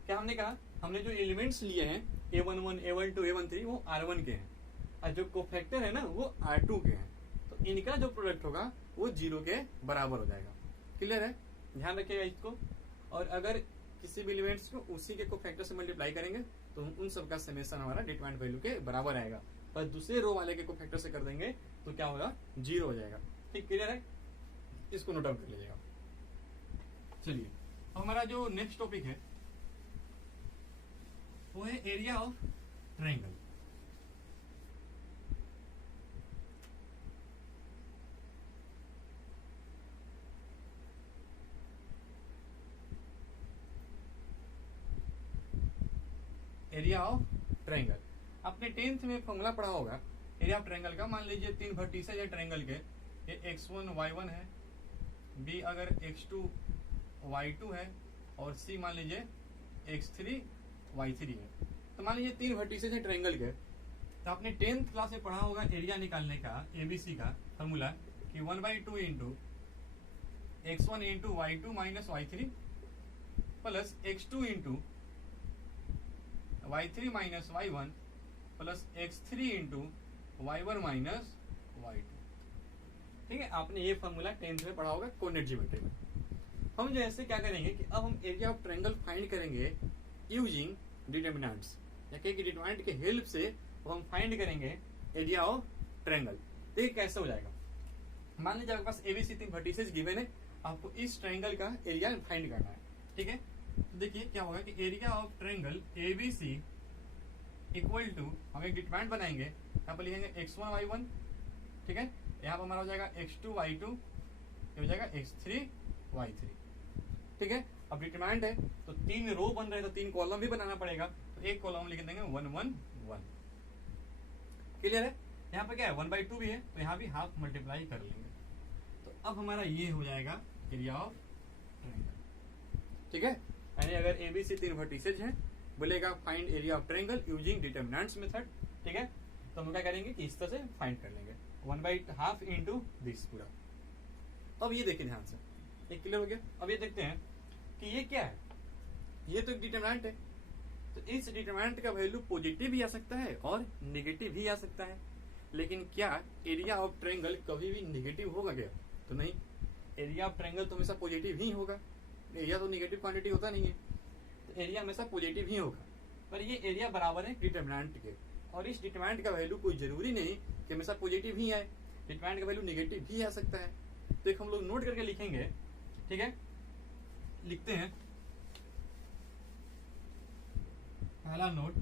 क्या हमने कहा, हमने जो एलिमेंट्स लिए हैं A11, A12, A13 वो R1 के हैं और जो कोफैक्टर है ना वो R2 के हैं, तो इनका जो प्रोडक्ट होगा वो 0 के बराबर हो जाएगा। क्लियर है, ध्यान रखिएगा इसको। और अगर किसी भी एलिमेंट्स को उसी के कोफैक्टर से मल्टीप्लाई करेंगे तो उन सबका समेशन हमारा डिटरमिनेंट वैल्यू के बराबर आएगा, पर दूसरे रो वाले के कोफैक्टर से कर देंगे तो क्या होगा, 0 हो जाएगा। ठीक, क्लियर है, इसको नोट डाउन कर लीजिएगा। चलिए अब हमारा जो नेक्स्ट टॉपिक है वो है area of triangle. Area of triangle आपने 10th में फॉर्मूला पढ़ा होगा एरिया ऑफ ट्रायंगल का। मान लीजिए 3 वर्टिसेज है ट्रायंगल के, ये x1 y1 है, b अगर x2 y2 है और c मान लीजिए x3 y3 है। तो मान लीजिए 3 वर्टिसेज है ट्रायंगल के, तो आपने 10th क्लास में पढ़ा होगा एरिया निकालने का ABC का फॉर्मूला कि 1/2 into x1 into y2 minus y3 plus x2 into y3 minus y1 plus x3 into y1 minus y2। ठीक है, आपने ये फॉर्मूला 10th में पढ़ा होगा कोऑर्डिनेट ज्योमेट्री में। हम जो ऐसे क्या करेंगे कि अब हम एरिया ऑफ ट्रायंगल फाइंड करेंगे यूजिंग डिटरमिनेंट्स, या कि डिटरमिनेंट के हेल्प से हम फाइंड करेंगे एरिया ऑफ ट्रायंगल। देखिए कैसे हो जाएगा। मान लीजिए आपके पास ABC 3 वर्टिसेज गिवन है, आपको इस ट्रायंगल का एरिया फाइंड करना है। ठीक है, तो देखिए क्या होगा कि area of triangle ABC equal to, हम एक डिटरमिनेंट बनाएंगे, यहाँ पर लिखेंगे x1 y1 ठीक है, यहाँ पर हमारा हो जाएगा x2 y2, ये हो जाएगा x3 y3, ठीक है। अब डिटरमिनेंट है तो 3 रो बन रहे हैं तो 3 कॉलम भी बनाना पड़ेगा, तो एक कॉलम लिख देंगे 1 1 1। क्लियर है। यहाँ पे क्या है 1/2 भी है तो यहाँ भी हाफ मल्टीप्लाई कर लेंगे, तो अब हमारा ये हो जाएगा एरिया ऑफ ट्रायंगल, ठीक है। यानी अगर ABC 3 वर्टिसेज हैं, बोलेगा find area of triangle using determinants method, ठीक है। तो हम क्या करेंगे कि इस तरह से फाइंड कर लेंगे 1/2 इंटू दिस पूरा। तो अब ये देखिए ध्यान से, ये क्लियर हो गया। अब ये देखते हैं कि ये क्या है, ये तो एक डिटरमिनेंट है, तो इस डिटरमिनेंट का वैल्यू पॉजिटिव भी आ सकता है और नेगेटिव भी आ सकता है, लेकिन क्या एरिया ऑफ ट्रायंगल कभी भी नेगेटिव होगा क्या? तो नहीं, एरिया ऑफ ट्रायंगल तो हमेशा पॉजिटिव ही होगा, एरिया तो नेगेटिव क्वांटिटी होता नहीं है, तो एरिया हमेशा पॉजिटिव ही होगा। पर ये एरिया बराबर है डिटरमिनेंट के, और इस डिटरमिनेंट का वैल्यू कोई जरूरी नहीं कि हमेशा पॉजिटिव ही आए, डिटरमिनेंट का वैल्यू नेगेटिव भी आ सकता है। तो एक हम लोग नोट करके लिखेंगे, ठीक है। लिखते हैं पहला note,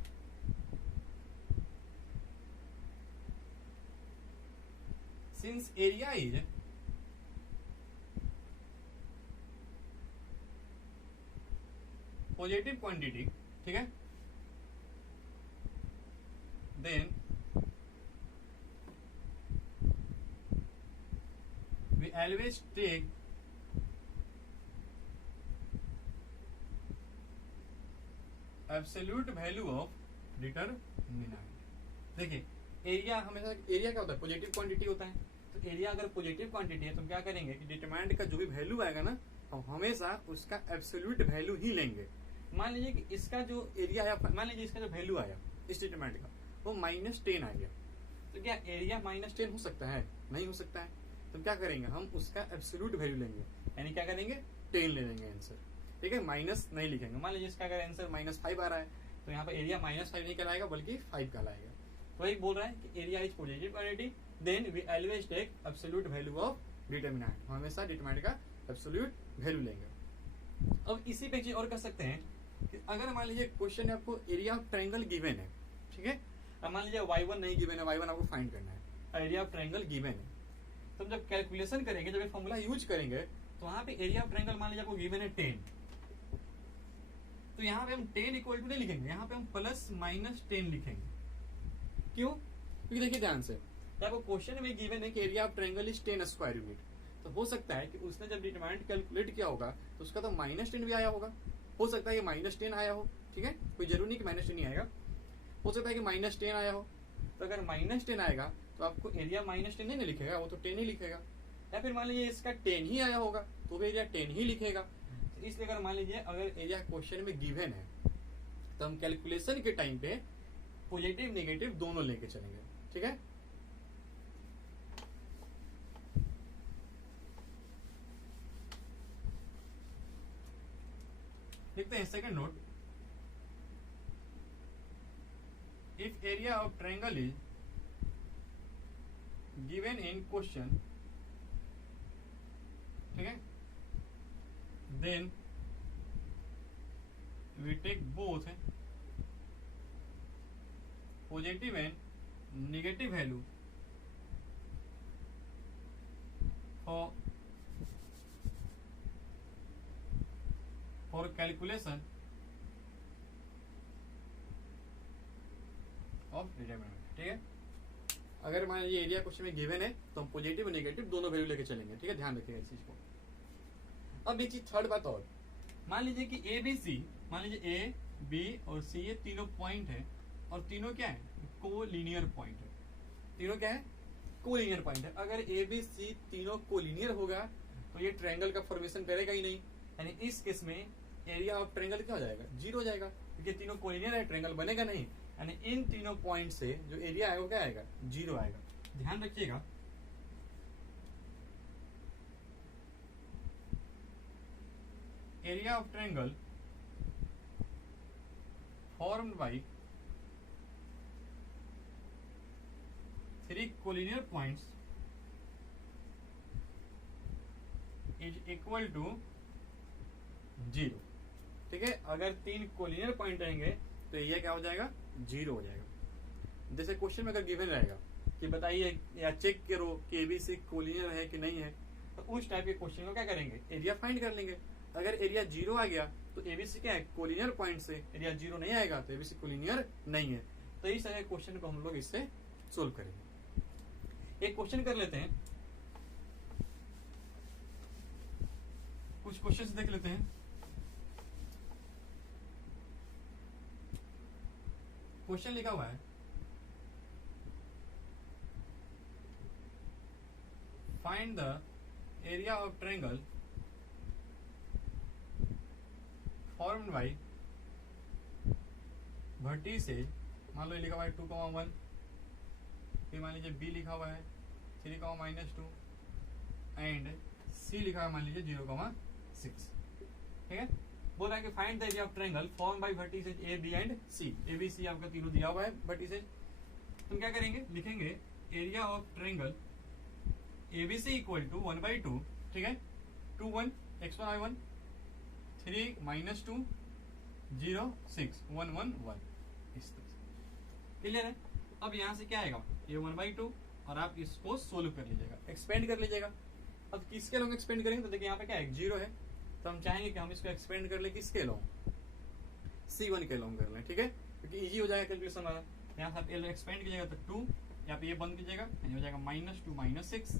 since area is positive quantity, ठीक है, then we always take absolute value of determinant। देखिए एरिया हमेशा, एरिया क्या होता है पॉजिटिव क्वांटिटी होता है, तो एरिया अगर पॉजिटिव क्वांटिटी है तो हम क्या करेंगे कि डिटरमिनेंट का जो भी वैल्यू आएगा ना, हम हमेशा उसका एब्सोल्यूट वैल्यू ही लेंगे। मान लीजिए कि इसका जो एरिया आया, मान लीजिए इसका जो वैल्यू आया इस डिटरमिनेंट का वो -10 आ गया, तो क्या एरिया -10 हो सकता है? नहीं हो सकता है। तो क्या करेंगे, हम उसका एब्सोल्यूट वैल्यू लेंगे, यानी क्या करेंगे 10 ले लेंगे आंसर, ठीक है, माइनस नहीं लिखेंगे। मान लीजिए इसका अगर आंसर -5 आ रहा है तो यहाँ पर एरिया -5 नहीं कहलाएगा बल्कि 5 कहलाएगा। तो एक बोल रहा है कि area is positive quantity, then we always take absolute value of determinant, हमेशा डिटरमिनेंट का एब्सोल्यूट वैल्यू लेंगे। अब इसी पे चीज और कर सकते हैं कि अगर मान लीजिए क्वेश्चन है आपको एरिया ऑफ ट्रायंगल गिवन है, ठीक है, अब मान लीजिए y1 नहीं गिवन है, y1 आपको फाइंड करना है, एरिया ऑफ ट्रायंगल गिवन है, तो जब कैलकुलेशन करेंगे, जब ये फॉर्मूला यूज करेंगे तो वहां पे एरिया ऑफ ट्रायंगल मान लीजिए आपको गिवन है 10, तो यहाँ पे हम 10 इक्वल टू नहीं लिखेंगे, यहाँ पे हम +-10 लिखेंगे। क्यों? क्योंकि देखिए ध्यान से, आपको क्वेश्चन में गिवन है कि area of triangle is 10 square unit, तो हो सकता है कि उसने जब डिटरमिनेंट कैलकुलेट किया होगा तो उसका तो -10 भी आया होगा, हो सकता है कि -10 आया हो, ठीक है, कोई जरूरी नहीं कि -10 ही आएगा, हो सकता है कि -10 आया हो। तो अगर -10 आएगा तो आपको एरिया -10 नहीं लिखेगा, वो तो 10 ही लिखेगा। या फिर मान लीजिए इसका 10 ही आया होगा तो भी एरिया 10 ही लिखेगा। तो इसलिए अगर मान लीजिए अगर एरिया क्वेश्चन में गिवन है तो हम कैलकुलेशन के टाइम पे पॉजिटिव नेगेटिव दोनों लेके चलेंगे, ठीक है। देखते हैं second note, if area of triangle is given in question, ठीक है, then we take both positive and negative value for calculation of determinant, ठीक है। अगर मान लीजिए एरिया क्वेश्चन में गिवन है तो हम पॉजिटिव और नेगेटिव दोनों वैल्यू लेके चलेंगे, ठीक है, ध्यान रखिएगा इस चीज को। अब एक चीज थर्ड बात और, मान लीजिए कि ए बी सी, मान लीजिए ए बी और सी ये तीनों पॉइंट है, और तीनों क्या है कोलिनियर पॉइंट है, तीनों क्या है कोलिनियर पॉइंट है। अगर ए बी सी तीनों कोलिनियर होगा तो ये ट्रायंगल का फॉर्मेशन करेगा ही नहीं, यानी इस केस में एरिया ऑफ ट्रायंगल क्या हो जाएगा 0 हो जाएगा, क्योंकि तीनों कोलिनियर है, ट्रायंगल बनेगा नहीं, यानी इन तीनों पॉइंट से जो एरिया आएगा वो क्या आएगा 0 आएगा। ध्यान रखिएगा, area of triangle formed by 3 collinear points is equal to 0, ठीक है। अगर 3 कोलिनियर पॉइंट रहेंगे तो एरिया क्या हो जाएगा 0 हो जाएगा। जैसे क्वेश्चन में अगर गिवन रहेगा कि बताइए या चेक करो कि एबीसी कोलिनियर है कि नहीं है, तो उस टाइप के क्वेश्चन को क्या करेंगे, एरिया फाइंड कर लेंगे। अगर एरिया 0 आ गया तो एबीसी क्या है, कोलिनियर पॉइंट से। एरिया 0 नहीं आएगा तो एबीसी कोलिनियर नहीं है। तो इस तरह क्वेश्चन को हम लोग इससे सोल्व करेंगे। एक क्वेश्चन कर लेते हैं, कुछ क्वेश्चंस देख लेते हैं। क्वेश्चन लिखा हुआ है, find the area of triangle formed by vertices. मान लो ये लिखा हुआ है 2,1, फिर मान लीजिए बी लिखा हुआ है 3,-2 एंड सी लिखा हुआ है मान लीजिए 0,6। ठीक है, बोल रहा है कि find the area of triangle form by vertices A B and C. A B C आपका तीनों दिया हुआ है वर्टिसेज। तुम क्या करेंगे, लिखेंगे area of triangle ABC equal to 1/2। ठीक है, 2 1 x1 y1 3 -2 0 6 1 1 1, इस तरह से। क्लियर है। अब यहाँ से क्या आएगा, ये 1/2 और आप इसको सोल्व कर लीजिएगा, एक्सपेंड कर लीजिएगा। अब किसके लॉन्ग एक्सपेंड करेंगे, तो देखिए यहाँ पे क्या है 0 है, तो हम चाहेंगे कि हम इसको एक्सपेंड कर ले किसके लॉन्ग, C1 के लॉन्ग कर लें। ठीक है, क्योंकि इजी हो जाएगा कैलकुलेशन हमारा। यहाँ से आप ये एक्सपेंड कीजिएगा तो 2, यहाँ पे ये बंद कीजिएगा, यानी हो जाएगा -2 -6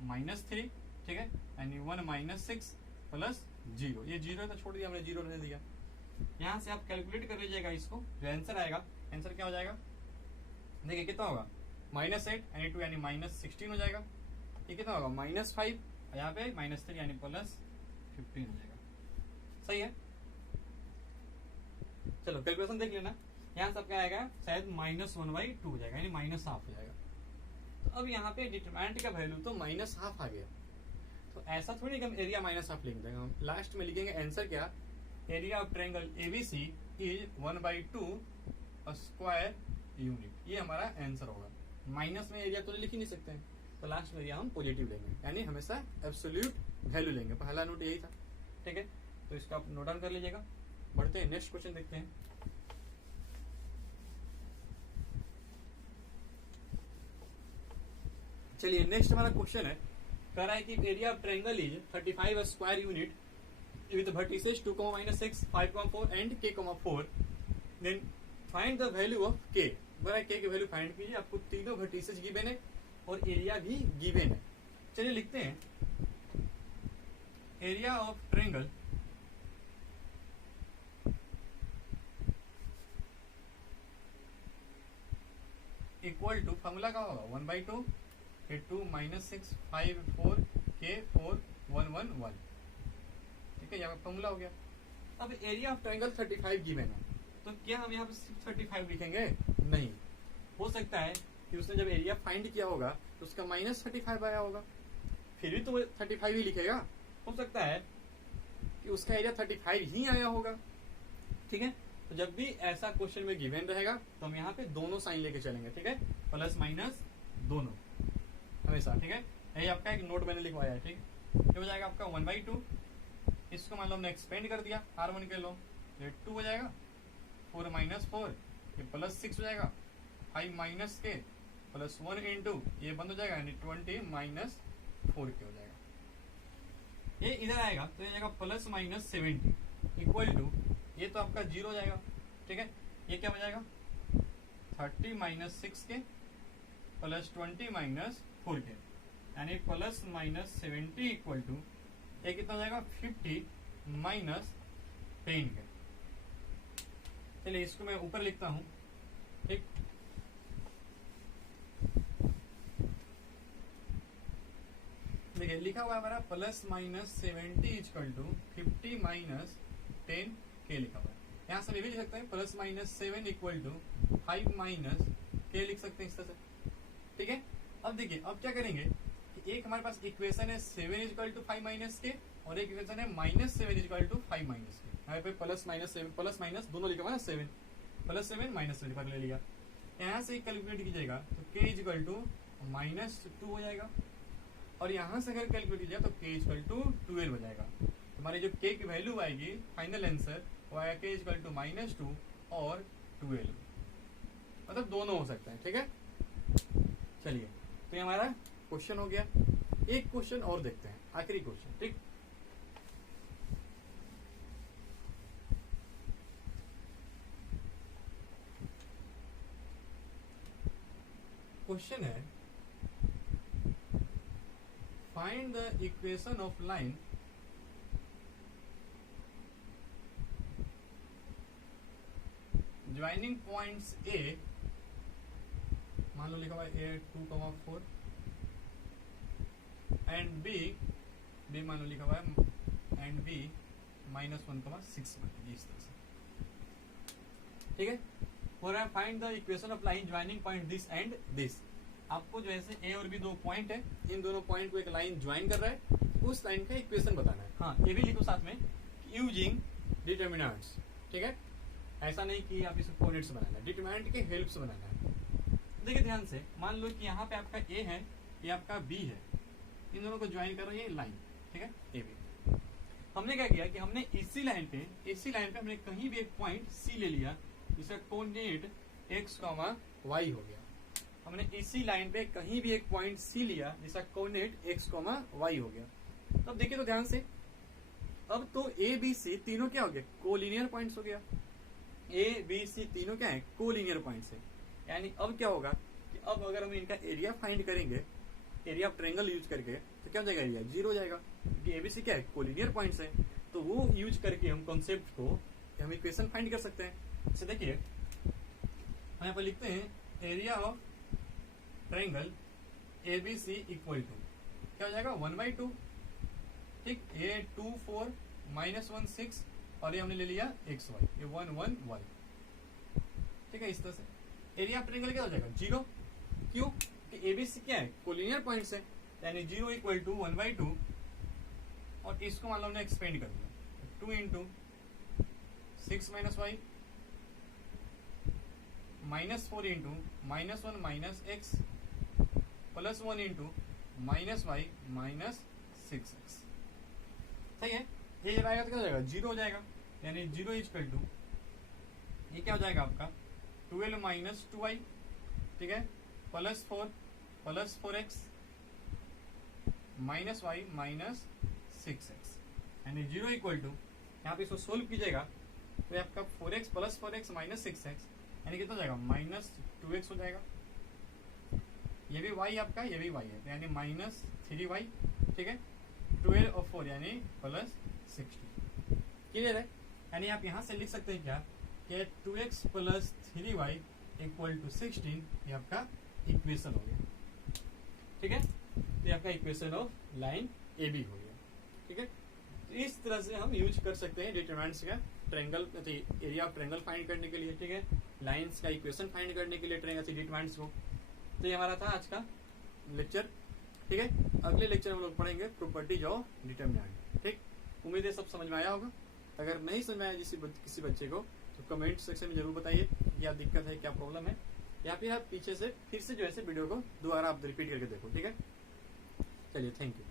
-3। ठीक है, यानी 1 -6 प्लस 0। ये 0 है तो छोड़ दिया हमने, 0 रहने दिया। यहाँ से आप कैलकुलेट कर लीजिएगा इसको, जो आंसर आएगा, आंसर क्या हो जाएगा, देखिए कितना होगा, -8 यानी 2 यानी -16 हो जाएगा। ये कितना होगा, -5, यहाँ पे -3 यानी +15 हो जाएगा। सही है, चलो कैलकुलेशन देख लेना। यहाँ सब क्या आएगा, शायद -1/2 हो जाएगा, यानी -हाफ हो जाएगा। तो अब यहाँ पे डिटरमिनेंट का वैल्यू तो -हाफ आ गया, तो ऐसा थोड़ी कि हम एरिया -हाफ लिख देंगे। हम लास्ट में लिखेंगे आंसर क्या, area of triangle ABC is 1/2 square unit. ये हमारा आंसर होगा। माइनस में एरिया तो लिख ही नहीं सकते हैं, तो लास्ट में एरिया हम पॉजिटिव लेंगे, यानी हमेशा एब्सोल्यूट वैल्यू लेंगे। पहला नोट यही था। ठीक है, तो इसको आप नोट डाउन कर लीजिएगा। बढ़ते हैं, नेक्स्ट क्वेश्चन देखते हैं। चलिए नेक्स्ट हमारा क्वेश्चन है, कह रहा है कि area of triangle is 35 square unit with vertices 2, -6 5, and k,4। Then find the value of k। बोला है k की वैल्यू फाइंड कीजिए। आपको तीनों वर्टिसेज गिवन है और एरिया भी गिवन है। चलिए लिखते हैं, area of triangle equal to, formula का होगा 1/2 फिर 2 -6 5 4 k 4 1 1 1। ठीक है, यहाँ पे फॉर्मूला हो गया। अब एरिया ऑफ ट्रायंगल 35 गिवन है, तो क्या हम यहाँ पे सिर्फ 35 लिखेंगे, नहीं। हो सकता है कि उसने जब एरिया फाइंड किया होगा तो उसका -35 आया होगा, फिर भी तो वो 35 ही लिखेगा। हो सकता है कि उसका एरिया 35 ही आया होगा। ठीक है, तो जब भी ऐसा क्वेश्चन में गिवन रहेगा तो हम यहाँ पे दोनों साइन लेके चलेंगे। ठीक है, प्लस माइनस दोनों हमेशा। ठीक है, यही आपका एक नोट मैंने लिखवाया है। ठीक, ये हो जाएगा आपका 1/2। इसको मान लो हमने एक्सपेंड कर दिया R1 के लो, ये 2 हो जाएगा, 4 - 4 ये +6 हो जाएगा, 5 - k +1 × ये बंद हो जाएगा, यानी 20 - 4k हो जाएगा। ये इधर आएगा तो ये जाएगा +-70 इक्वल टू, ये तो आपका 0 हो जाएगा। ठीक है, ये क्या हो जाएगा 30 - 6k +20 - 4k, यानी +-70 इक्वल टू, ये कितना हो जाएगा 50 - 10k। चलिए इसको मैं ऊपर लिखता हूं। ठीक, देखिए लिखा हुआ है हमारा +-70 इक्वल टू 50 - 10k लिखा हुआ है। यहाँ से भी लिख सकते हैं +-7 इक्वल टू 5 - k लिख सकते हैं इस तरह से। ठीक है, अब देखिए अब क्या करेंगे कि एक हमारे पास इक्वेशन है 7 = 5 - k और एक इक्वेशन है -7 = 5 - k। यहाँ पे +-7 प्लस दोनों लिखा हुआ है 7 +7 -7 पर ले लिया। यहाँ से कैलकुलेट कीजिएगा तो k = -2 हो जाएगा, और यहाँ से अगर कैलकुलेट कीजिएगा तो k = 12 हो जाएगा। हमारी जो k की वैल्यू आएगी फाइनल आंसर वो आएगा k = -2 और 12, मतलब दोनों हो सकता है। ठीक है, चलिए, तो ये हमारा क्वेश्चन हो गया। एक क्वेश्चन और देखते हैं, आखिरी क्वेश्चन, ठीक। क्वेश्चन है, find the equation of line joining points A, मान लो लिखा हुआ है ए 2,4 एंड बी मान लो लिखा हुआ है एंड बी -1,6, इस तरह से, ठीक है। हो रहा है find the equation of line joining point this and this. आपको जो है ए और बी दो पॉइंट है, इन दोनों पॉइंट को एक लाइन ज्वाइन कर रहा है, उस लाइन का इक्वेशन बताना है। हाँ, ये भी लिखो साथ में, यूजिंग डिटर्मिनेंट्स, ठीक है। ऐसा नहीं कि आप इसको कोऑर्डिनेट्स बनाना है, डिटरमिनेंट के हेल्प से बनाना है। देखिए ध्यान से, मान लो कि यहाँ पे आपका ए है, ये आपका बी है, इन दोनों को ज्वाइन कर रही है लाइन, ठीक है, ए बी। हमने क्या किया कि हमने इसी लाइन पे हमने कहीं भी एक पॉइंट सी ले लिया, जिसका कोऑर्डिनेट x, y हो गया। हमने इसी लाइन पे कहीं भी एक पॉइंट सी लिया जिसका कोऑर्डिनेट x, y हो गया। अब देखिए तो ध्यान से, अब तो ए बी सी तीनों क्या हो गया, कोलिनियर पॉइंट्स हो गया। ए बी सी तीनों क्या है, कोलिनियर पॉइंट्स है। यानी अब क्या होगा कि अब अगर हम इनका एरिया फाइंड करेंगे, एरिया ऑफ ट्रायंगल यूज करके, तो क्या हो जाएगा, एरिया 0 हो जाएगा, क्योंकि एबीसी क्या है, कोलिनियर पॉइंट्स है। तो वो यूज करके हम कॉन्सेप्ट को, हम इक्वेशन फाइंड कर सकते हैं। जैसे देखिए, हम यहाँ पर लिखते हैं area of triangle ABC equal to क्या हो जाएगा, 1/2, ठीक। ए 2 4 -1 6 और ये हमने ले लिया एक्स वाई, ये 1 1 y, ठीक है। इस तरह से एरिया ऑफ ट्रायंगल क्या हो जाएगा, 0। क्यों, कि एबीसी क्या है, कोलिनियर पॉइंट्स है, यानी 0 इक्वल टू 1/2, और इसको मान लो हमने एक्सपेंड कर दिया, 2 into 6 - y -4 into -1 minus x plus 1 into -y -6x, सही है। ये जब आएगा तो क्या हो जाएगा, 0 हो जाएगा, यानी 0 इक्वल टू ये क्या हो जाएगा आपका 12 - 2y, ठीक है, plus 4 plus 4x -y -6x, यानी 0 इक्वल टू, यहाँ पे इसको सोल्व कीजिएगा तो ये आपका 4x प्लस 4x -6x, यानी कितना हो जाएगा, -2x हो जाएगा। ये भी y आपका, ये भी y है, तो यानी -3y, ठीक है। 12 और 4 यानी +60, क्लियर है। यानी आप यहाँ से लिख सकते हैं क्या कि 2x + 3y = 16, ये आपका इक्वेशन हो गया, ठीक है। तो ये आपका equation of line A B हो गया, ठीक है। तो इस तरह से हम यूज कर सकते हैं डिटरमिनेंट्स का triangle, area of triangle find करने के लिए, ठीक है, लाइंस का इक्वेशन फाइंड करने के लिए ट्रायंगल डिटरमिनेंट्स को। तो ये हमारा था आज का लेक्चर, ठीक है। अगले लेक्चर में हम लोग पढ़ेंगे प्रॉपर्टीज ऑफ डिटरमिनेंट, ठीक। उम्मीद है सब समझ में आया होगा। अगर नहीं समझ में आया किसी बच्चे को तो कमेंट सेक्शन में जरूर बताइए क्या दिक्कत है, क्या प्रॉब्लम है, या फिर आप पीछे से फिर से जो है वीडियो को दोबारा आप रिपीट करके देखो, ठीक है। चलिए, थैंक यू।